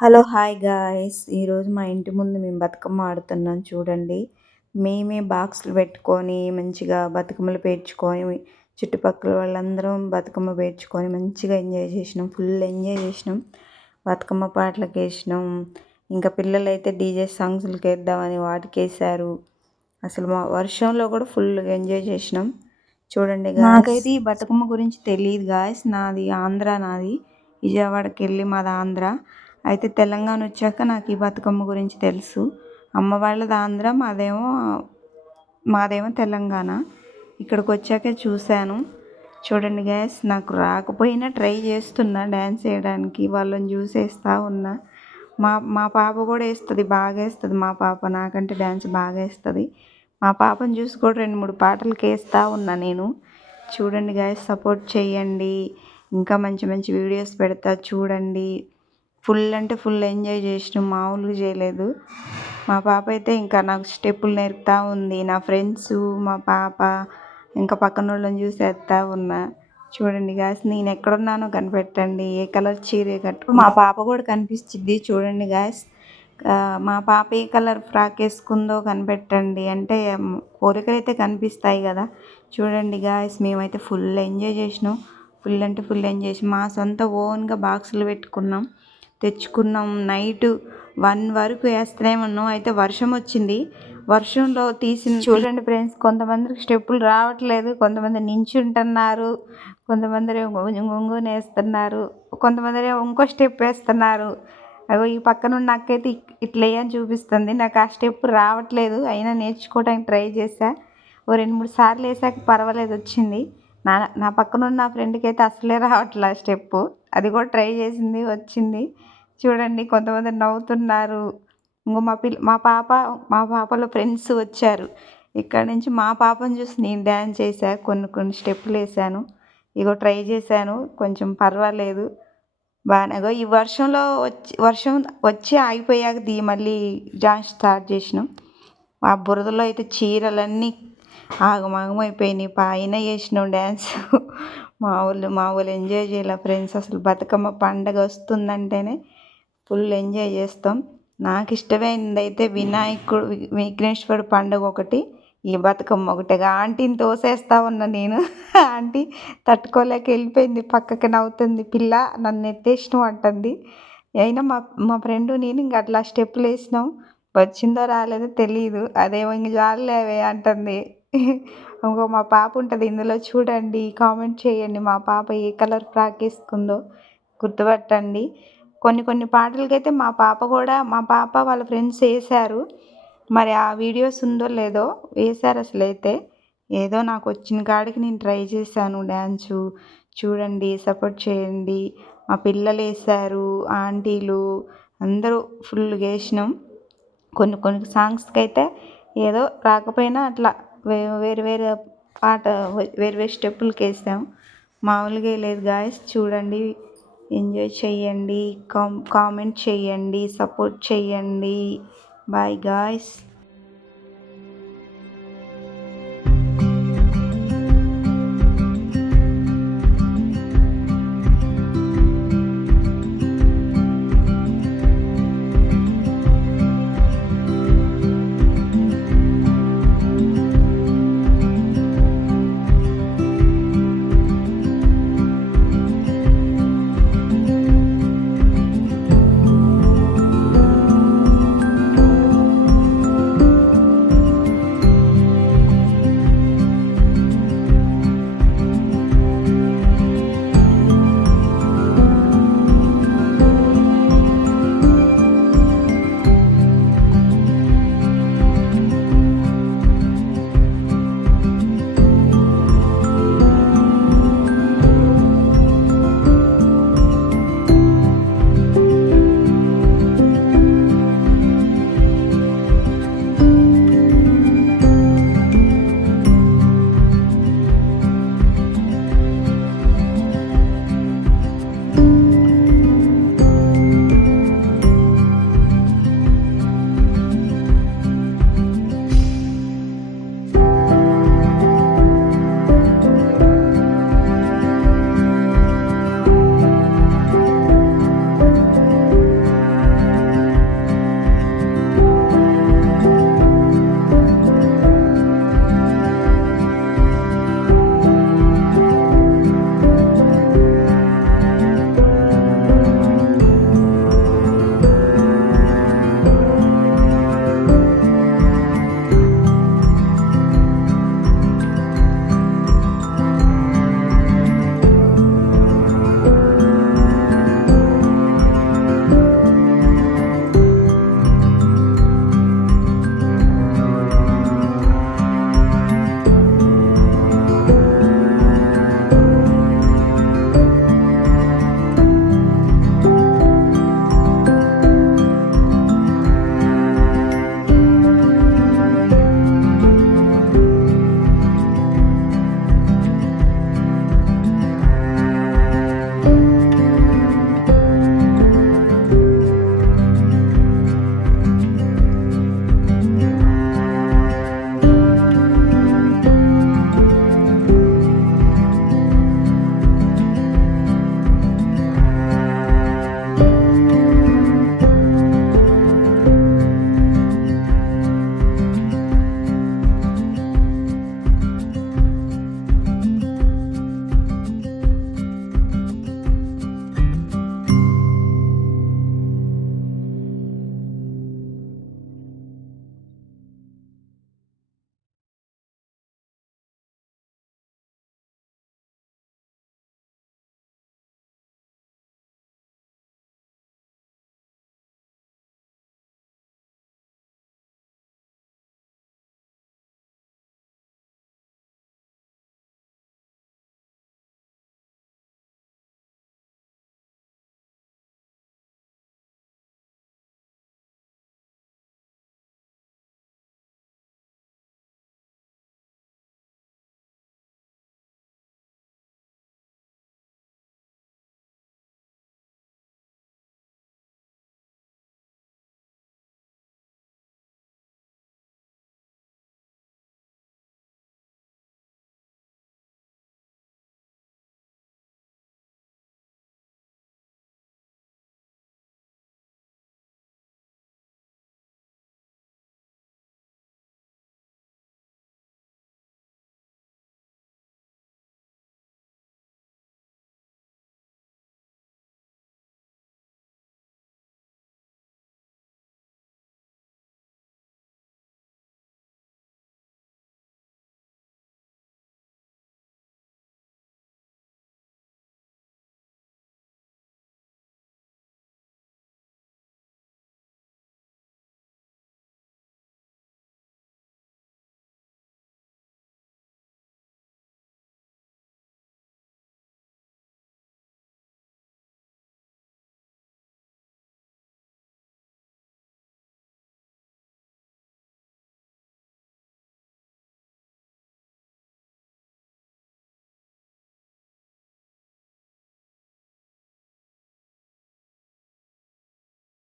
Hello hi guys. ఈరోజు మా ఇంటి ముందు మేము బతుకమ్మ ఆడుతున్నాం చూడండి. మేమే బాక్సులు పెట్టుకొని మంచిగా బతుకమ్మలు పేర్చుకొని చుట్టుపక్కల వాళ్ళందరం బతుకమ్మ పేర్చుకొని మంచిగా ఎంజాయ్ చేసినాం. ఫుల్ ఎంజాయ్ చేసినాం. బతుకమ్మ పాటలకు వేసినాం. ఇంకా పిల్లలైతే డీజే సాంగ్స్కి వేద్దామని వాటికి వేసారు. అసలు మా వర్షంలో కూడా ఫుల్ ఎంజాయ్ చేసినాం చూడండి. నాకైతే ఈ బతుకమ్మ గురించి తెలియదు గాయస్. నాది ఆంధ్ర, నాది విజయవాడకి వెళ్ళి మాది ఆంధ్ర. అయితే తెలంగాణ వచ్చాక నాకు ఈ బతుకమ్మ గురించి తెలుసు. అమ్మ వాళ్ళది ఆంధ్ర, మాదేమో తెలంగాణ. ఇక్కడికి వచ్చాకే చూశాను. చూడండి గ్యాస్, నాకు రాకపోయినా ట్రై చేస్తున్నా డ్యాన్స్ వేయడానికి. వాళ్ళని చూసేస్తూ ఉన్నా. మా పాప కూడా వేస్తుంది, బాగా వేస్తుంది మా పాప. నాకంటే డ్యాన్స్ బాగా వేస్తుంది. మా పాపను చూసి కూడా 2-3 పాటలకి వేస్తూ ఉన్నా నేను. చూడండి గ్యాస్, సపోర్ట్ చేయండి. ఇంకా మంచి మంచి వీడియోస్ పెడతా చూడండి. ఫుల్ అంటే ఫుల్ ఎంజాయ్ చేసినాం, మామూలుగా చేయలేదు. మా పాప అయితే ఇంకా నాకు స్టెప్పులు నేర్పుతూ ఉంది. నా ఫ్రెండ్స్, మా పాప, ఇంకా పక్కన వాళ్ళని చూసి వేస్తూ ఉన్నా. చూడండి గాయస్, నేను ఎక్కడున్నానో కనిపెట్టండి. ఏ కలర్ చీర కట్టు మా పాప కూడా కనిపిస్తుంది చూడండి గాయస్. మా పాప ఏ కలర్ ఫ్రాక్ వేసుకుందో కనిపెట్టండి. అంటే కోరికలు అయితే కనిపిస్తాయి కదా. చూడండి గాయస్, మేమైతే ఫుల్ ఎంజాయ్ చేసినాం. ఫుల్ అంటే ఫుల్ ఎంజాయ్ చేసి మా సొంత ఓన్గా బాక్సులు పెట్టుకున్నాం, తెచ్చుకున్నాం. నైట్ 1 వరకు వేస్తూనే ఉన్నాం. అయితే వర్షం వచ్చింది. వర్షంలో చూడండి ఫ్రెండ్స్, కొంతమందికి స్టెప్పులు రావట్లేదు, కొంతమంది నించుంటున్నారు, కొంతమంది గుంగుని వేస్తున్నారు, కొంతమంది ఇంకో స్టెప్ వేస్తున్నారు. అగో ఈ పక్కన ఉన్న అక్కయితే ఇట్లా వేయని చూపిస్తుంది. నాకు ఆ స్టెప్ రావట్లేదు, అయినా నేర్చుకోవడానికి ట్రై చేశా. ఓ 2-3 సార్లు వేసాక పర్వాలేదు, వచ్చింది. నా పక్కన ఉన్న ఫ్రెండ్కి అయితే అసలే రావట్లే స్టెప్పు. అది కూడా ట్రై చేసింది, వచ్చింది. చూడండి కొంతమంది నవ్వుతున్నారు. ఇంకో మా పాపలో ఫ్రెండ్స్ వచ్చారు. ఇక్కడ నుంచి మా పాపను చూసి నేను డ్యాన్స్ చేశా, కొన్ని స్టెప్పులు వేసాను. ఇగో ట్రై చేశాను, కొంచెం పర్వాలేదు, బాగానే. ఈ వర్షం వచ్చి ఆగిపోయాక మళ్ళీ డాన్స్ స్టార్ట్ చేసినాం. ఆ బురదలో అయితే చీరలన్నీ ఆగమాగమైపోయినాయి. పైన చేసినాం డ్యాన్స్. మా వాళ్ళు ఎంజాయ్ చేయాలి ఫ్రెండ్స్. అసలు బతుకమ్మ పండగ వస్తుందంటేనే ఫుల్ ఎంజాయ్ చేస్తాం. నాకు ఇష్టమైనది అయితే విఘ్నేశ్వరుడు పండుగ ఒకటి, ఈ బతుకమ్మ ఒకటి. ఆంటీని తోసేస్తా ఉన్నా నేను. ఆంటీ తట్టుకోలేక వెళ్ళిపోయింది, పక్కకి నవ్వుతుంది. పిల్ల నన్ను ఎత్తేసినావు అంటుంది. అయినా మా ఫ్రెండు నేను ఇంక అట్లా స్టెప్పులు వేసినాం. వచ్చిందో రాలేదో తెలియదు. అదేమో ఇంక జాలేవే అంటుంది. ఇంకో మా పాప ఉంటుంది ఇందులో, చూడండి, కామెంట్ చేయండి మా పాప ఏ కలర్ ఫ్రాక్ వేసుకుందో గుర్తుపట్టండి. కొన్ని పాటలకైతే మా పాప వాళ్ళ ఫ్రెండ్స్ వేశారు. మరి ఆ వీడియోస్ ఉందో లేదో, వేశారు అసలు. అయితే ఏదో నాకు వచ్చిన కాడికి నేను ట్రై చేశాను డ్యాన్సు. చూడండి, సపోర్ట్ చేయండి. మా పిల్లలు వేశారు, ఆంటీలు అందరూ ఫుల్గా వేసినాం. కొన్ని సాంగ్స్కి అయితే ఏదో రాకపోయినా అట్లా వేరే పాట వేరే స్టెప్పులకి వేసాం. మామూలుగా లేదు గాయస్. చూడండి, ఎంజాయ్ చేయండి, కామెంట్ చేయండి, సపోర్ట్ చేయండి. Bye guys.